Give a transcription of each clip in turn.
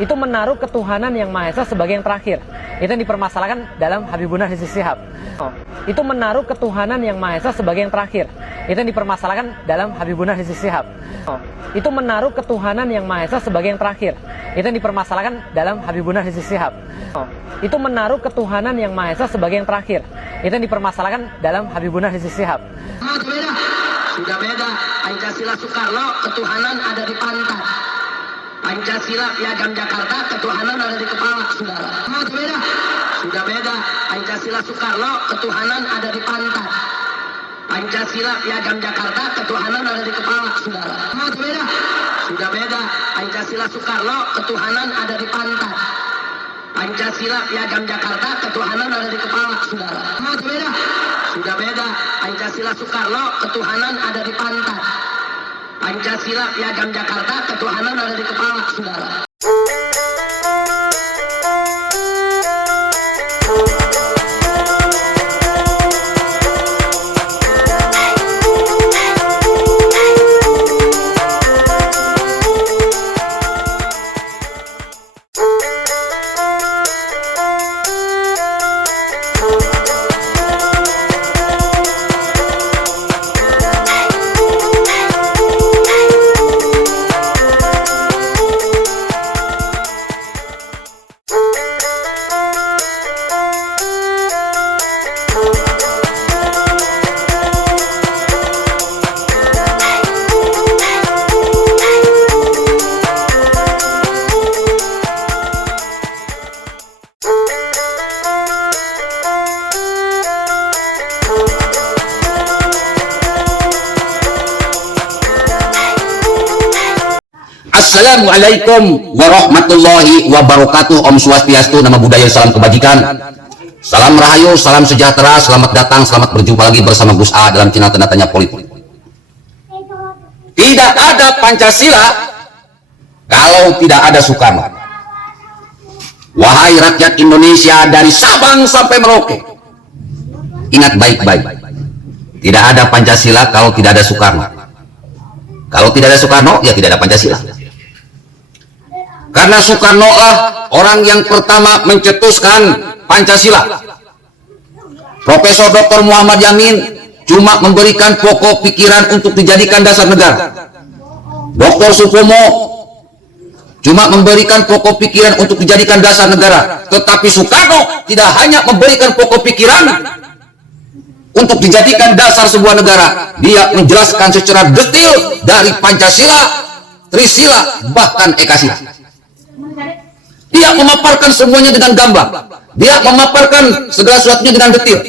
Itu menaruh ketuhanan yang Maha Esa sebagai yang terakhir. Itu yang dipermasalahkan dalam Habibuna Rizik Syihab. Itu menaruh ketuhanan yang Maha Esa sebagai yang terakhir. Itu yang dipermasalahkan dalam Habibuna Rizik Syihab. Itu menaruh ketuhanan yang Maha Esa sebagai yang terakhir. Itu yang dipermasalahkan dalam Habibuna Rizik Syihab. Itu menaruh ketuhanan yang Maha Esa sebagai yang terakhir. Itu yang dipermasalahkan dalam Habibuna Rizik Syihab. Sudah beda. Pancasila Soekarno, ketuhanan ada di pantat. Pancasila Piagam Jakarta, ketuhanan ada di kepala, saudara. Beda. Sudah beda. Pancasila Soekarno, ketuhanan ada di pantat. Pancasila Piagam Jakarta, ketuhanan ada di kepala, saudara. Beda. Sudah beda. Pancasila Soekarno, ketuhanan ada di pantat. Pancasila Piagam Jakarta, ketuhanan ada di kepala, saudara. Beda. Sudah beda. Pancasila Soekarno, ketuhanan ada di pantat. Pancasila Piagam Jakarta, ketuhanan ada di kepala, saudara. Assalamualaikum warahmatullahi wabarakatuh. Om Swastiastu, nama budaya, salam kebajikan, salam rahayu, salam sejahtera. Selamat datang, selamat berjumpa lagi bersama Gus A dalam channel Tanda Tanya Politik. Tidak ada Pancasila kalau tidak ada Soekarno. Wahai rakyat Indonesia dari Sabang sampai Merauke, ingat baik-baik, tidak ada Pancasila kalau tidak ada Soekarno. Kalau tidak ada Soekarno, ya tidak ada Pancasila. Karena Soekarno lah orang yang pertama mencetuskan Pancasila. Profesor Dr. Muhammad Yamin cuma memberikan pokok pikiran untuk dijadikan dasar negara. Dr. Supomo cuma memberikan pokok pikiran untuk dijadikan dasar negara. Tetapi Soekarno tidak hanya memberikan pokok pikiran untuk dijadikan dasar sebuah negara. Dia menjelaskan secara detail dari Pancasila, Trisila, bahkan Ekasila. Dia memaparkan semuanya dengan gamblang. Dia memaparkan segala sesuatunya dengan detail.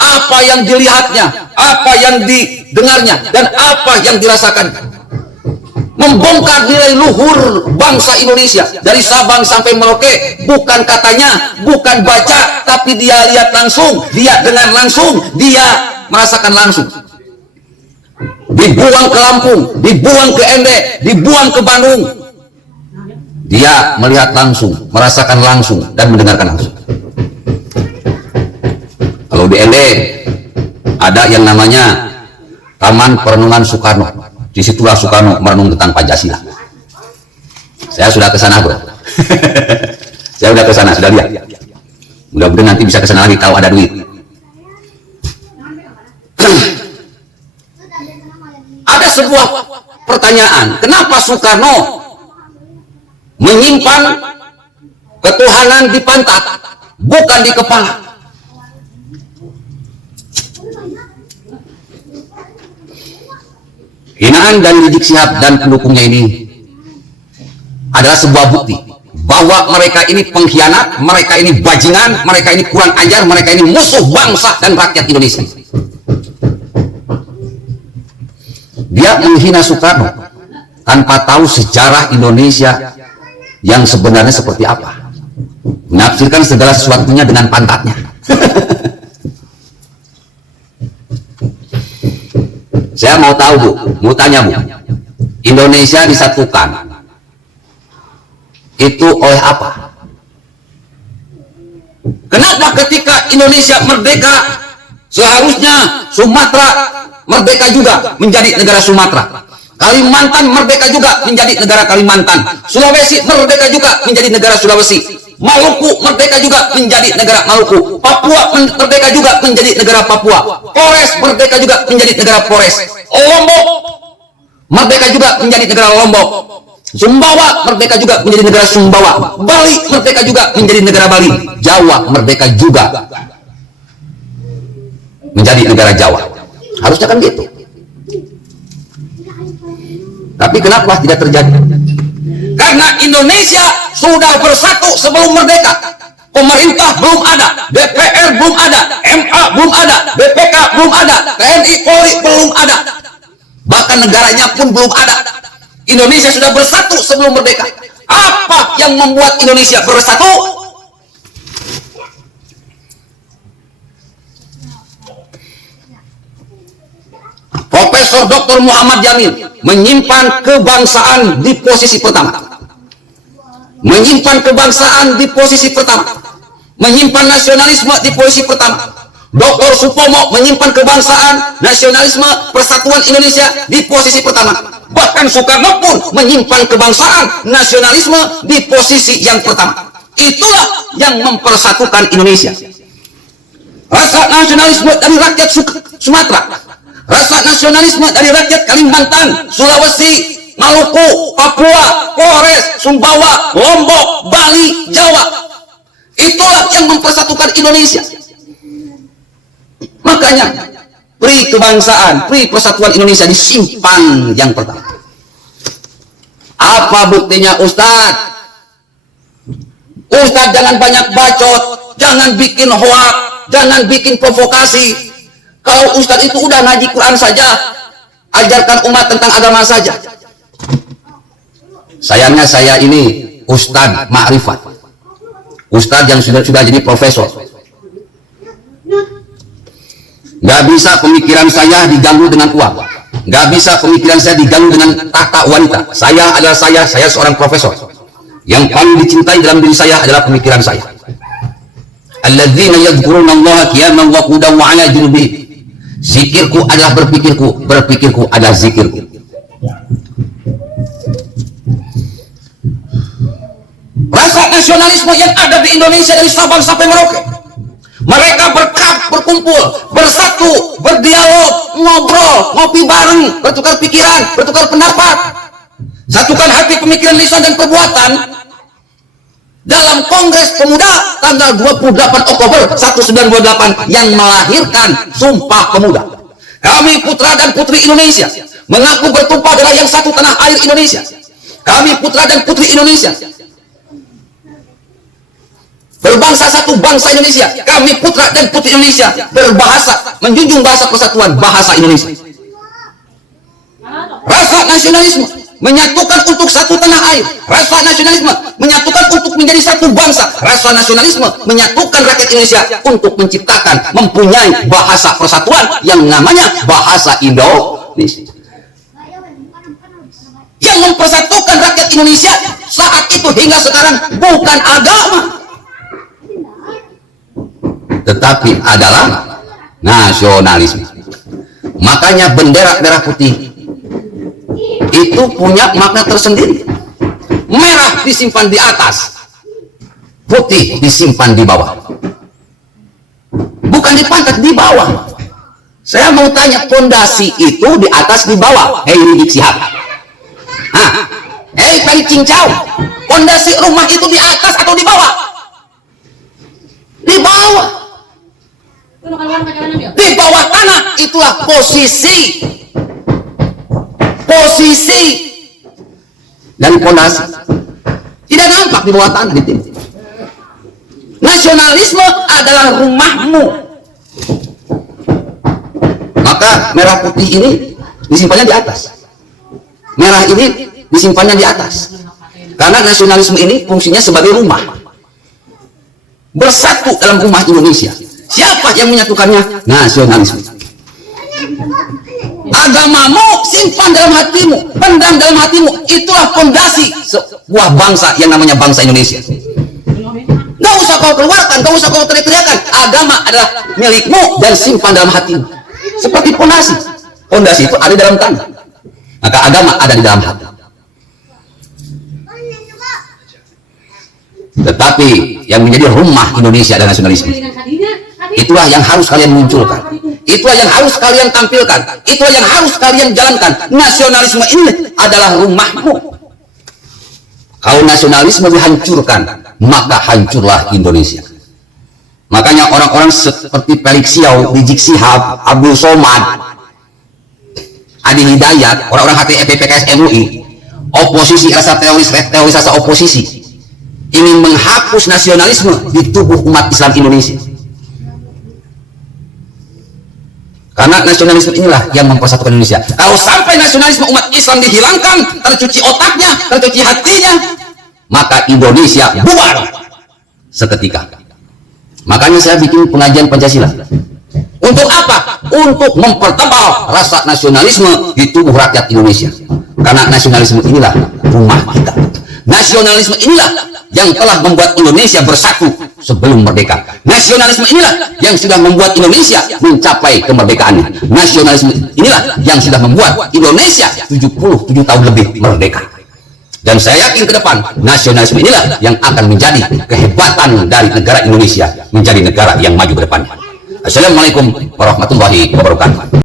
Apa yang dilihatnya, apa yang didengarnya, dan apa yang dirasakan. Membongkar nilai luhur bangsa Indonesia dari Sabang sampai Merauke. Bukan katanya, bukan baca, tapi dia lihat langsung, dia dengar langsung, dia merasakan langsung. Dibuang ke Lampung, dibuang ke Ende, dibuang ke Bandung. Dia melihat langsung, merasakan langsung, dan mendengarkan langsung. Kalau di Ende ada yang namanya Taman Perenungan Soekarno. Disitulah Soekarno merenung tentang Pancasila. Saya sudah ke sana, bro. Saya sudah ke sana, sudah lihat. Mudah-mudahan nanti bisa ke sana lagi kalau ada duit. Ada sebuah pertanyaan, kenapa Soekarno menyimpan ketuhanan di pantat, bukan di kepala? Hinaan dan Rizik Syihab dan pendukungnya ini adalah sebuah bukti bahwa mereka ini pengkhianat, mereka ini bajingan, mereka ini kurang ajar, mereka ini musuh bangsa dan rakyat Indonesia. Dia menghina Soekarno tanpa tahu sejarah Indonesia yang sebenarnya seperti apa. Menafsirkan segala sesuatunya dengan pantatnya. Saya mau tahu, Bu, mau tanya, Bu, Indonesia disatukan itu oleh apa? Kenapa ketika Indonesia merdeka seharusnya Sumatera merdeka juga menjadi negara Sumatera? Kalimantan merdeka juga menjadi negara Kalimantan. Sulawesi merdeka juga menjadi negara Sulawesi. Maluku merdeka juga menjadi negara Maluku. Papua merdeka juga menjadi negara Papua. Flores merdeka juga menjadi negara Flores. Lombok merdeka juga menjadi negara Lombok. Sumbawa merdeka juga menjadi negara Sumbawa. Bali merdeka juga menjadi negara Bali. Jawa merdeka juga menjadi negara Jawa. Harusnya kan gitu. Tapi kenapa tidak terjadi? Karena Indonesia sudah bersatu sebelum merdeka. Pemerintah belum ada, DPR belum ada, MA belum ada, BPK belum ada, TNI Polri belum ada. Bahkan negaranya pun belum ada. Indonesia sudah bersatu sebelum merdeka. Apa yang membuat Indonesia bersatu? Profesor Dr. Muhammad Jamil menyimpan kebangsaan di posisi pertama. Menyimpan kebangsaan di posisi pertama. Menyimpan nasionalisme di posisi pertama. Dr. Supomo menyimpan kebangsaan, nasionalisme, persatuan Indonesia di posisi pertama. Bahkan Soekarno pun menyimpan kebangsaan, nasionalisme di posisi yang pertama. Itulah yang mempersatukan Indonesia. Rasa nasionalisme dari rakyat Sumatera, rasa nasionalisme dari rakyat Kalimantan, Sulawesi, Maluku, Papua, Flores, Sumbawa, Lombok, Bali, Jawa. Itulah yang mempersatukan Indonesia. Makanya pri kebangsaan, pri persatuan Indonesia disimpan yang pertama. Apa buktinya, Ustadz? Ustadz jangan banyak bacot, jangan bikin hoak, jangan bikin provokasi. Kalau Ustadz itu udah ngaji Quran saja, ajarkan umat tentang agama saja. Sayangnya saya ini Ustadz Ma'rifat, Ustadz yang sudah jadi profesor. Nggak bisa pemikiran saya diganggu dengan uang, nggak bisa pemikiran saya diganggu dengan tata wanita. Saya adalah saya seorang profesor. Yang paling dicintai dalam diri saya adalah pemikiran saya. Alladzina yadhkuruna Allaha qiyaman wa qu'udan wa 'ala junubihim. Zikirku adalah berpikirku, berpikirku adalah zikirku. Rasa nasionalisme yang ada di Indonesia dari Sabang sampai Merauke. Mereka berkumpul, bersatu, berdialog, ngobrol, ngopi bareng, bertukar pikiran, bertukar pendapat. Satukan hati, pemikiran, lisan, dan perbuatan dalam Kongres Pemuda tanggal 28 Oktober 1928 yang melahirkan Sumpah Pemuda. Kami putra dan putri Indonesia mengaku bertumpah darah yang satu tanah air Indonesia. Kami putra dan putri Indonesia berbangsa satu bangsa Indonesia. Kami putra dan putri Indonesia berbahasa, menjunjung bahasa persatuan, bahasa Indonesia. Rasa nasionalisme menyatukan untuk satu tanah air. Rasa nasionalisme menyatukan untuk menjadi satu bangsa. Rasa nasionalisme menyatukan rakyat Indonesia untuk menciptakan, mempunyai bahasa persatuan yang namanya bahasa Indonesia. Yang mempersatukan rakyat Indonesia saat itu hingga sekarang bukan agama, tetapi adalah nasionalisme. Makanya bendera merah putih itu punya makna tersendiri. Merah disimpan di atas, putih disimpan di bawah. Bukan di pantat, di bawah. Saya mau tanya, pondasi itu di atas di bawah? Hei Rizik Sihab, hei Peng Cincau, pondasi rumah itu di atas atau di bawah? Di bawah. Di bawah tanah. Itulah posisi dari pondasi. Tidak nampak di bawah tanah. Nasionalisme adalah rumahmu. Maka merah putih ini disimpannya di atas, merah ini disimpannya di atas, karena nasionalisme ini fungsinya sebagai rumah, bersatu dalam rumah Indonesia. Siapa yang menyatukannya? Nasionalisme. Agamamu simpan dalam hatimu, pendam dalam hatimu. Itulah fondasi sebuah bangsa yang namanya bangsa Indonesia. Gak usah kau keluarkan, gak usah kau teriak-teriakan. Agama adalah milikmu dan simpan dalam hatimu. Seperti fondasi. Fondasi itu ada dalam tanah. Maka agama ada di dalam hati. Tetapi yang menjadi rumah Indonesia adalah nasionalisme. Itulah yang harus kalian munculkan. Itulah yang harus kalian tampilkan. Itulah yang harus kalian jalankan. Nasionalisme ini adalah rumahmu. Kalau nasionalisme dihancurkan, maka hancurlah Indonesia. Makanya orang-orang seperti Felix Xiao, Rizik Syihab, Abdul Somad, Adi Hidayat, orang-orang HTEP PKS MUI, oposisi rasa teroris rasa oposisi, ingin menghapus nasionalisme di tubuh umat Islam Indonesia. Karena nasionalisme inilah yang mempersatukan Indonesia. Kalau sampai nasionalisme umat Islam dihilangkan, tercuci otaknya, tercuci hatinya, maka Indonesia bubar seketika. Makanya saya bikin pengajian Pancasila. Untuk apa? Untuk mempertebal rasa nasionalisme di tubuh rakyat Indonesia. Karena nasionalisme inilah rumah kita. Nasionalisme inilah yang telah membuat Indonesia bersatu sebelum merdeka. Nasionalisme inilah yang sudah membuat Indonesia mencapai kemerdekaannya. Nasionalisme inilah yang sudah membuat Indonesia 77 tahun lebih merdeka. Dan saya yakin ke depan, nasionalisme inilah yang akan menjadi kehebatan dari negara Indonesia menjadi negara yang maju ke depannya. Assalamualaikum warahmatullahi wabarakatuh.